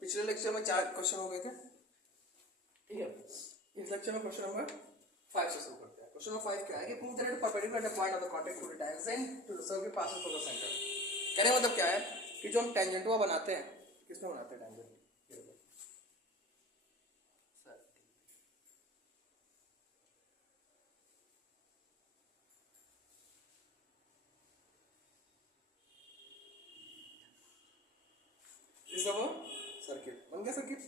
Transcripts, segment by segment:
पिछले लेक्चर में 4 क्वेश्चन हो गए थे, ठीक है। इस लेक्चर में क्वेश्चन नंबर 5 से शुरू करते हैं। क्वेश्चन नंबर 5 क्या है कि prove that perpendicular at the point of the contact to the tangent to the circle passing through the centre. कहने मतलब क्या है कि जो हम टेंजेंट बनाते हैं, किसमें बनाते हैं टेंजेंट? इस सर्किट बन गया, सर्किट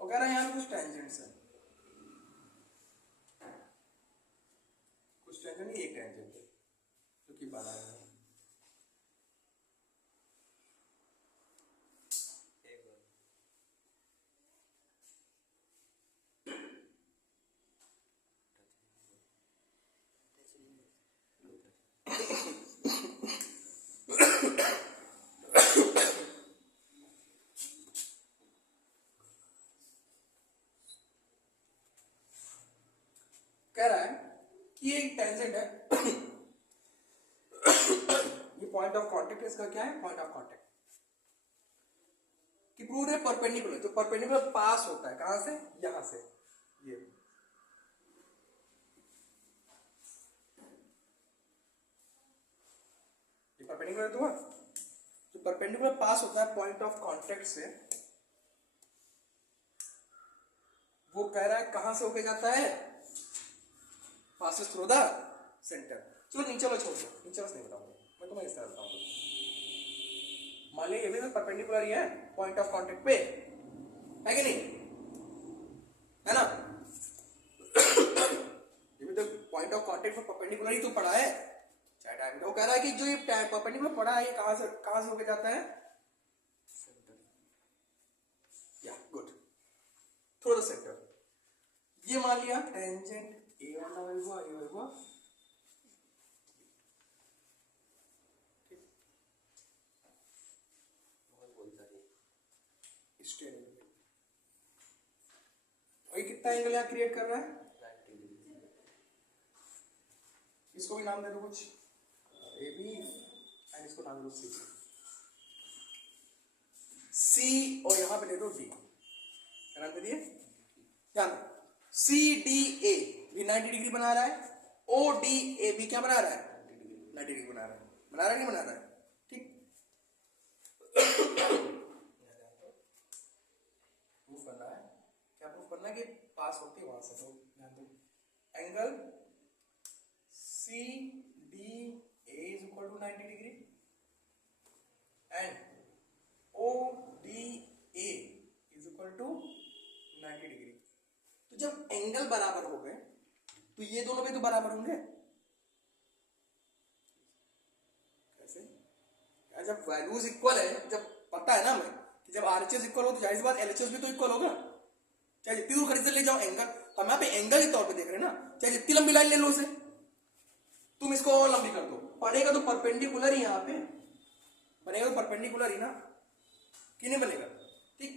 और कह रहा है यहाँ कुछ टेंजेंट्स है, कुछ टेंजेंट नहीं, एक टेंजेंट है जो कि बना है। कह रहा है कि ये एक टेंजेंट है ये पॉइंट ऑफ कांटेक्ट इसका क्या है? पॉइंट ऑफ कांटेक्ट कि प्रूव है परपेंडिकुलर, तो परपेंडिकुलर पास होता है कहां से? यहां से। ये परपेंडिकुलर तो जो परपेंडिकुलर पास होता है पॉइंट ऑफ कांटेक्ट से, वो कह रहा है कहां से होके जाता है? Passes through the centre. चलो नीचे वाला छोड़ दो, नीचे वाला नहीं बताऊंगा मैं, तुम्हें इस तरह बताऊंगा। मान लीजिए ये भी तो परपेंडिकुलर ही है पॉइंट ऑफ कांटेक्ट पे, है कि नहीं? है ना? ये भी तो पॉइंट ऑफ कांटेक्ट पर परपेंडिकुलर ही तो पड़ा है। चाहे टाइम वो कह रहा है कि जो ये परपेंडिकुलर पड़ा है ये कहां से होके जाता है? सेंटर। या गुड, थ्रू द सेंटर। ये मान लिया टेंजेंट ए वाला हुआ, ये हुआ, और ये कितना एंगल यहां क्रिएट कर रहा है? 90 डिग्री। इसको भी नाम दे दो कुछ, ए बी, एंड इसको नाम दो सी। सी और यहां पे दे दो डी। क्या नाम दे दिए? ध्यान, सी डी ए भी 90 डिग्री बना रहा है, ओ डी ए भी क्या बना रहा है? 90 डिग्री बना रहा है। बना रहा है नहीं बना रहा है? ठीक। प्रूफ करना है, क्या प्रूफ करना है? कि पास होती है वहां से। तो ध्यान दो, angle C D A is equal to 90 degree and O D A is equal to 90 degree. तो जब एंगल बराबर हो गए तो ये दोनों भी तो बराबर होंगे। कैसे? जब वैल्यूज इक्वल है, जब पता है ना हमें कि जब आरएचएस इक्वल हो तो जाहिर सी बात एलएचएस भी तो इक्वल होगा। चाहे जितनी दूर खरीद ले जाओ एंगल, हम यहाँ पे एंगल के तौर पे देख रहे हैं ना, चाहे जितनी लंबी लाइन ले लो उसे, तुम इसको और लंबी कर दो, पड़ेगा तो परपेंडिकुलर ही, यहाँ पे बनेगा तो परपेंडिकुलर ही ना, कि नहीं बनेगा? ठीक।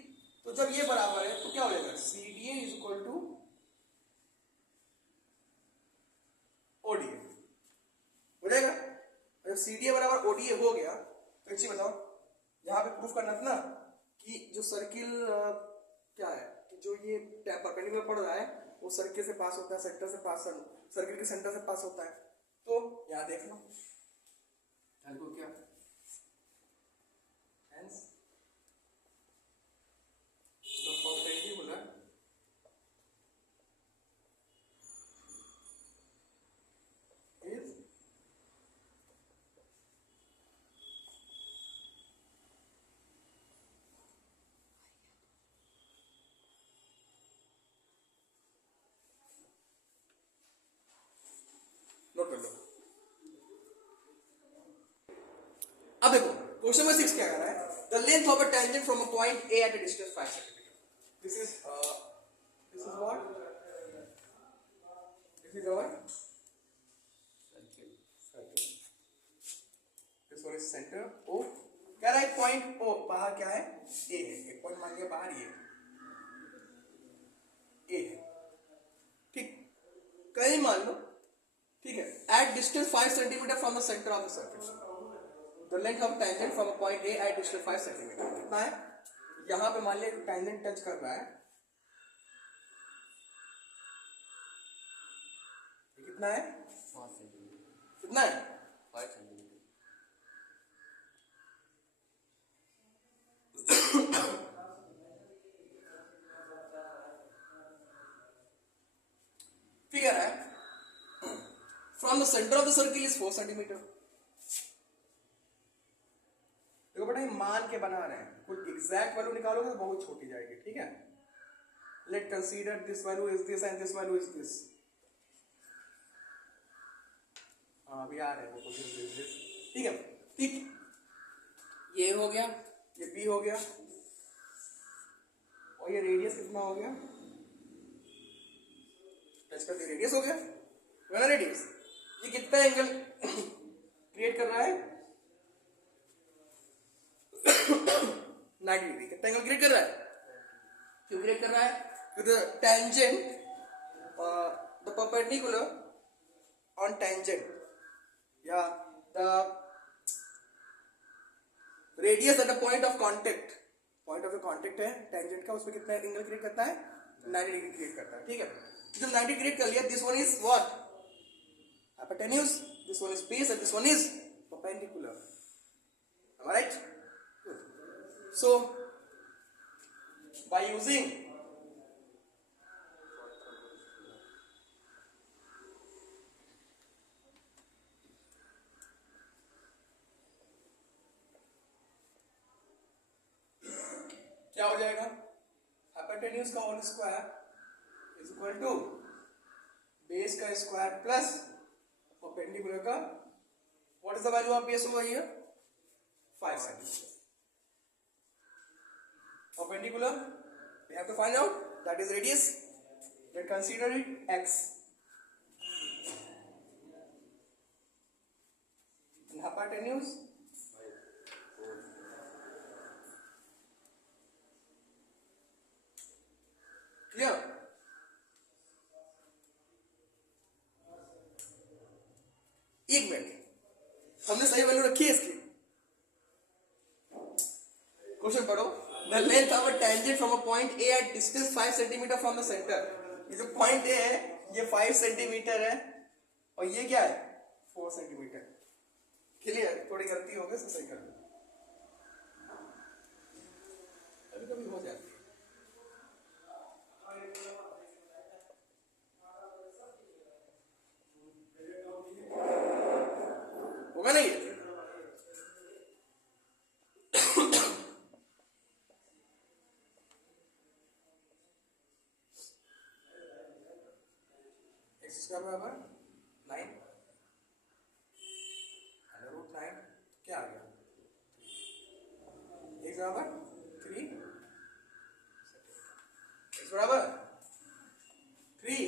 तो जब ये बराबर है तो क्या हो जाएगा? C D A is equal to ODA हो जाएगा। जब सी डी ए बराबर ओडीए हो गया तो एक चीज बताओ, यहाँ पे प्रूफ करना था ना कि जो सर्किल क्या है कि जो ये परपेंडिकुलर पड़ रहा है वो सर्किल से पास होता है, सेंटर से पास, सर्किल के सेंटर से पास होता है। तो यहाँ देख लो क्या Hence, the perpendicular is note कर लो। अब देखो क्वेश्चन नंबर 6 क्या कर रहा है? The length of a tangent from a point A at a distance 5 cm. This is what? This is our circle. This one is center O. कह रहा है पॉइंट O बाहर क्या है? A है। एक पॉइंट मान लिया बाहर ये A है, ठीक। कहीं मान लो, ठीक है, at distance 5 cm from the center of the circle. The length of tangent from point A at distance 5 centimetre कितना है? यहां पे मान लिया टेंजेंट टच कर रहा है, कितना है? 5 सेंटीमीटर। कितना है? 5 सेंटीमीटर। फिगर है from the centre of the circle is 4 centimetre. देखो बेटा ये मान के बना रहे हैं, कोई एग्जैक्ट वैल्यू निकालोगे तो बहुत छोटी जाएगी, ठीक है? Late consider this value is this and this value is this. हाँ अभी आ रहे हैं देखो दिस, ठीक है? ठीक, ये हो गया, ये बी हो गया, और ये रेडियस कितना हो गया? टच करके रेडियस हो गया, ना रेडियस। ये कितना एंगल क्रिएट कर रहा है? 90 डिग्री। कितना एंगल क्रिएट कर रहा है? क्यों क्रिएट कर रहा है? क्योंकि tangent the perpendicular on tangent या the radius at the point of contact, point of contact है टेंजेंट का, उसमें कितना एंगल क्रिएट करता है? 90 डिग्री क्रिएट करता है, ठीक है? जब 90 क्रिएट कर लिया, this one is what? Hypotenuse, this one is base and this one is perpendicular. Am I right? So by using क्या हो जाएगा? हाइपोटेन्यूज का whole square is equal to base का स्क्वायर प्लस परपेंडिकुलर का, what is the value of base over here? 5 centimeter. Perpendicular, we have to find out, that is radius. Let's consider it x. And hypotenuse, clear? एक minute, हमने सही value रखी है इसकी। Question पढ़ो। The length of a tangent from a point A at distance 5 centimeter from the center. ये जो point A है ये 5 सेंटीमीटर है और ये क्या है? 4 सेंटीमीटर। क्लियर? थोड़ी गलती हो गई, सही कर लो, कभी कभी हो जाती है। होगा नहीं? इसका बराबर 9 √9 क्या आ गया? x बराबर 3, x बराबर 3,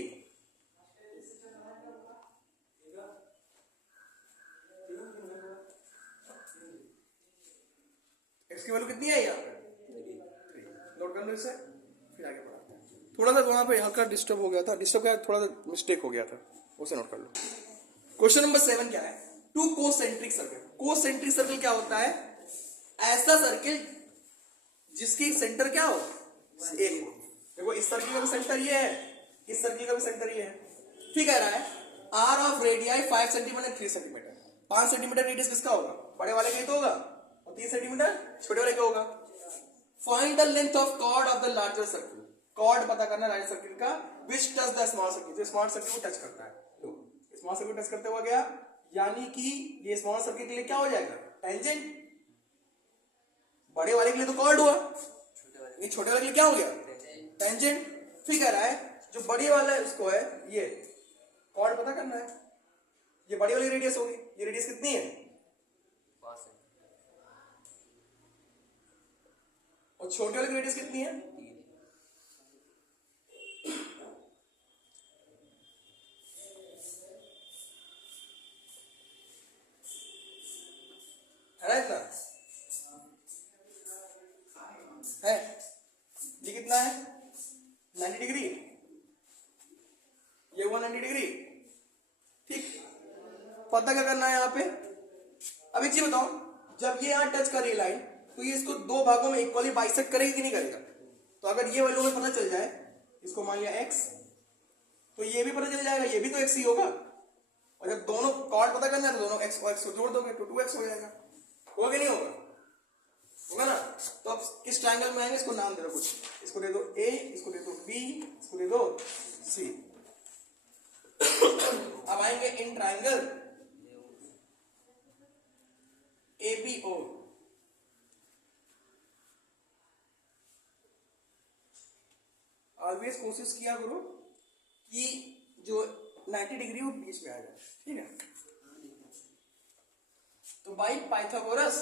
x की वैल्यू कितनी है यहाँ पे? 3। नोट कर लो इसे, फिर आगे बढ़ाते हैं। थोड़ा सा वहां पे हल्का डिस्टर्ब हो गया था, डिस्टर्ब क्या, थोड़ा सा मिस्टेक हो गया था, उसे नोट कर लो। क्वेश्चन नंबर 7 क्या है? Two concentric circle. Concentric circle क्या होता है? ऐसा सर्किल जिसकी सेंटर क्या हो? एक हो। देखो इस सर्किल का भी सेंटर ये है, इस सर्किल का भी सेंटर ये है। ठीक कह रहा है are of radii 5 centimetre 3 centimetre. 5 centimetre radius किसका होगा? बड़े वाले का ही तो होगा, और 3 सेंटीमीटर छोटे वाले का होगा। Find the length of chord of the larger circle. Chord पता करना लार्जर सर्किल का, which touch the small circle, जो स्मॉल सर्किल को टच करता है। तो स्मॉल सर्किल को टच करते हुआ गया, यानी कि ये स्मॉल सर्किल के लिए क्या हो जाएगा? टेंजेंट। बड़े वाले के लिए तो कॉर्ड हुआ, ये छोटे वाले के लिए क्या हो गया? टेंजेंट। फिर कह रहा है जो बड़ी वाला है उसको है ये कॉर्ड पता करना है। ये बड़ी वाली रेडियस होगी, ये रेडियस कितनी है? 5 है, और छोटे वाले की रेडियस कितनी है? 3 है ना? इतना है। ये कितना है? 90 डिग्री। ये 190 डिग्री। ठीक, पता क्या करना है यहाँ पे? अब एक चीज बताओ, जब ये यहाँ टच करे लाइन तो ये इसको दो भागों में इक्वली बाइसेक्ट करेगी कि नहीं करेगा? तो अगर ये वैल्यू में पता चल जाए, इसको मान लिया x, तो ये भी पता चल जाएगा, ये भी तो x ही होगा। और जब दोनों कॉर्ड पता करना है तो दोनों x और x को जोड़ दोगे तो 2x हो जाएगा। होगा कि नहीं होगा? होगा ना? तो अब किस ट्रायंगल में आएंगे, इसको नाम दे दो कुछ, इसको दे दो A, इसको दे दो B, इसको दे दो C। अब आएंगे इन ट्रायंगल ABO। ऑलवेज कोशिश किया करो कि जो 90 डिग्री वो बीच में आ जाए, ठीक है? तो by Pythagoras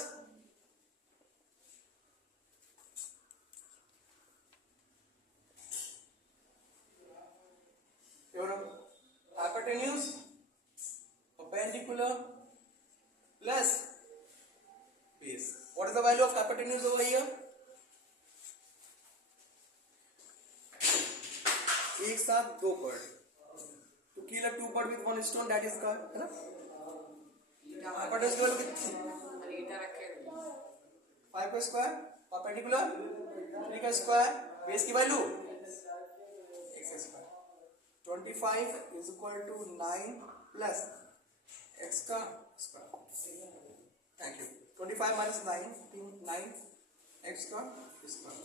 hypotenuse perpendicular plus base. What is the value of hypotenuse over here? एक साथ दो bird. To kill a two bird with one stone, that is called, है ना? Hypotenuse की value कितनी? 5 का square, perpendicular 3 का square, base की value x square. 25 is equal to 9 plus x का square. Thank you. 25 minus 9 x का square.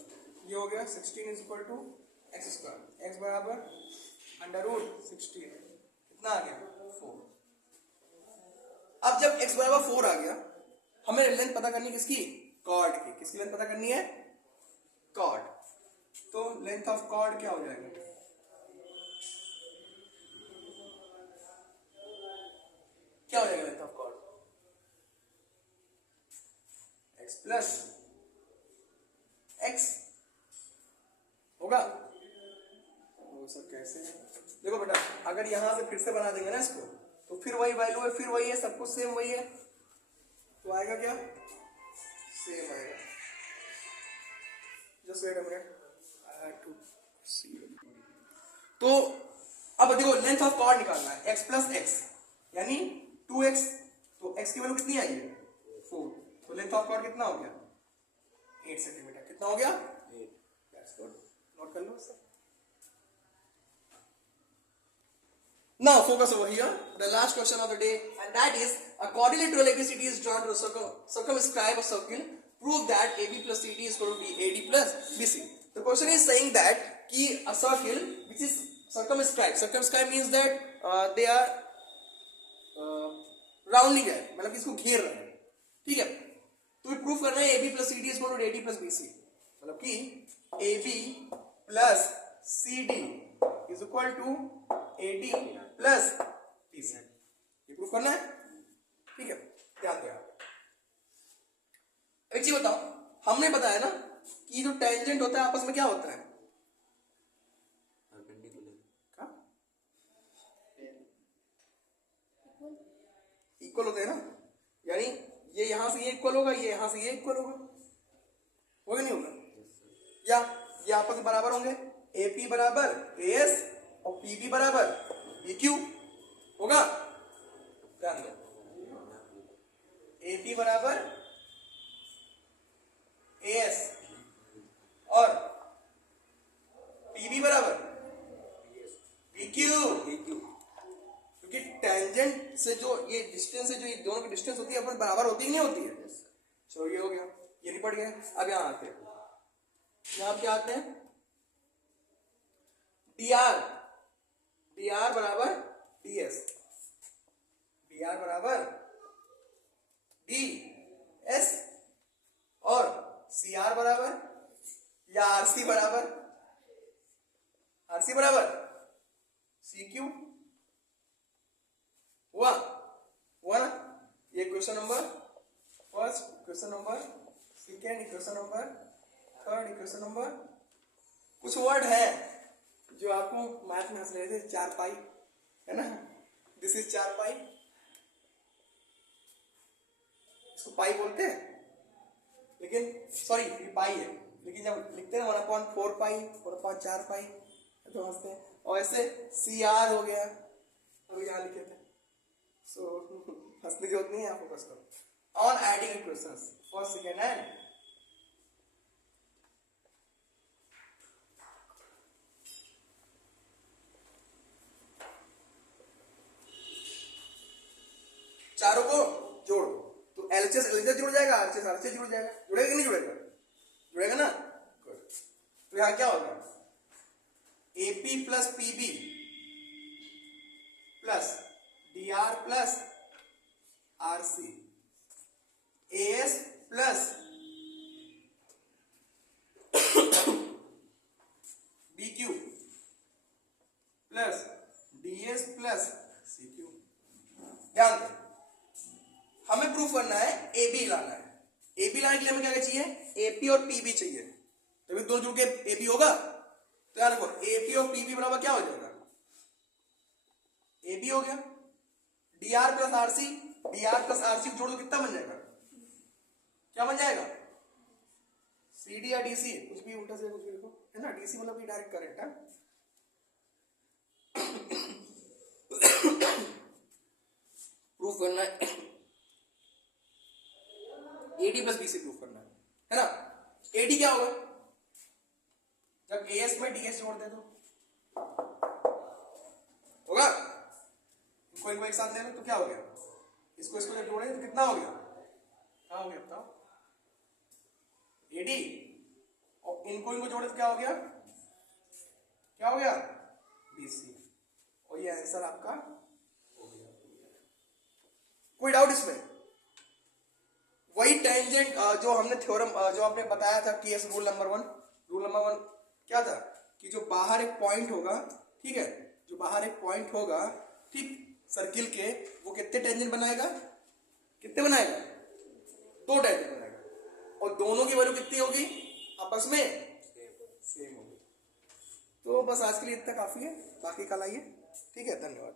ये हो गया 16 is equal to x square. x बराबर अंडर रूट 16, कितना आ गया? 4. अब जब x बराबर 4 आ गया, हमें लेंथ पता करनी किसकी? कॉर्ड की. किसकी लेंथ पता करनी है? कॉर्ड. तो लेंथ ऑफ कॉर्ड क्या हो जाएगा? क्या हो जाएगा length of chord? x plus x होगा। वो सब कैसे? देखो बेटा, अगर यहां से फिर से बना देंगे ना इसको, तो फिर वही वैल्यू है, फिर वही है, सब कुछ सेम वही है, तो आएगा क्या? सेम आएगा। Just wait a minute, I have to see. तो अब देखो लेंथ ऑफ कॉर्ड निकालना है, x प्लस x यानी 2x, तो x की वैल्यू कितनी आई है? 4, तो लेंथ ऑफ कॉर्ड कितना हो गया? 8 सेंटीमीटर. कितना हो गया? 8. दैट्स गुड, नोट कर लो sir. Now focus over here, the last question of the day, and that is a quadrilateral ABCD is drawn to circumscribe a circle. Prove that AB plus CD is equal to AD plus BC. The question is saying that कि a circle which is circumscribed. Circumscribe means that they are roundly है, मतलब कि इसको घेर रहे हैं, ठीक है? तो ये प्रूफ करना है AB plus CD is equal to AD plus BC, मतलब कि AB plus CD is equal to AD plus BC. ये प्रूफ करना है, ठीक है? ध्यान दो यार. एक चीज बताओ, हमने बताया ना कि जो टेंजेंट होता है आपस में क्या होता है? इक्वल होते हैं ना, यानी ये यहां से ये इक्वल होगा, ये यहां से ये इक्वल होगा, होगा नहीं होगा? या ये आपस में बराबर होंगे, AP बराबर AS और PB बराबर PQ होगा? ध्यान दो, AP बराबर AS और PB बराबर PQ. क्योंकि टेंजेंट से जो ये डिस्टेंस है, जो ये दोनों की डिस्टेंस होती है अपन बराबर होती है नहीं होती है? चलो ये हो गया, ये नहीं पड़ गया. अब यहां आते हैं, यहां क्या आते हैं? dr बराबर ds, dr बराबर ds और cr बराबर या rc बराबर cq. हुआ ना? ये question number first, question number second, equation number third, equation number. कुछ वर्ड है जो आपको मैथ में हंस रहे थे, 4 पाई है ना? दिस इज 4 पाई, इसको पाई बोलते हैं, लेकिन सॉरी ये पाई है, लेकिन जब लिखते हैं 1/4 पाई, 1/4 पाई तो हंसते हैं. और ऐसे CR हो गया, अभी यहाँ लिखे थे, सो हंसने की जरूरत नहीं है, आप फोकस करो. On adding equations first second and चारों को जोड़ दो तो एलएचएस एलएचएस जुड़ जाएगा, आरएचएस आरएचएस जुड़ जाएगा। जुड़ेगा कि नहीं जुड़ेगा? जुड़ेगा ना। Good. तो यहां क्या होगा? AP plus PB plus DR plus RC AS plus BQ plus DS plus CQ. ध्यान दें, हमें प्रूफ करना है, एबी लाना है। एबी लाने के लिए हमें क्या चाहिए? एपी और पीबी चाहिए, तभी दोनों जुड़ के एबी होगा। तो यार देखो, एपी और पीबी बराबर क्या हो जाएगा? एबी हो गया। DR plus RC, DR plus RC जोड़ दो कितना बन जाएगा? क्या बन जाएगा? सीडी या डीसी, कुछ भी उल्टा से कुछ भी लिखो, है ना। डीसी मतलब कि डायरेक्ट करंट है। प्रूफ करना है, एडी प्लस बीसी प्रूफ करना है ना। एडी क्या होगा? जब एएस में डीएस जोड़ दे दो होगा। इनको एक साथ ले लो तो क्या हो गया? इसको इसको जब जोड़े तो कितना हो गया? क्या हो गया बताओ? एडी। और इनको जोड़े तो क्या हो गया? क्या हो गया? बीसी। और ये आंसर आपका हो गया। कोई डाउट इसमें? वही टेंजेंट जो हमने थ्योरम जो आपने बताया था TS rule number 1। Rule number 1 क्या था? कि जो बाहर एक पॉइंट होगा, ठीक है, जो बाहर एक पॉइंट होगा, ठीक, सर्किल के, वो कितने टेंजेंट बनाएगा? कितने बनाएगा? 2 टेंजेंट बनाएगा। और दोनों की वैल्यू कितनी होगी आपस में? सेम होगी। तो बस आज के लिए इतना काफी है, बाकी कल आइए। ठीक है, धन्यवाद।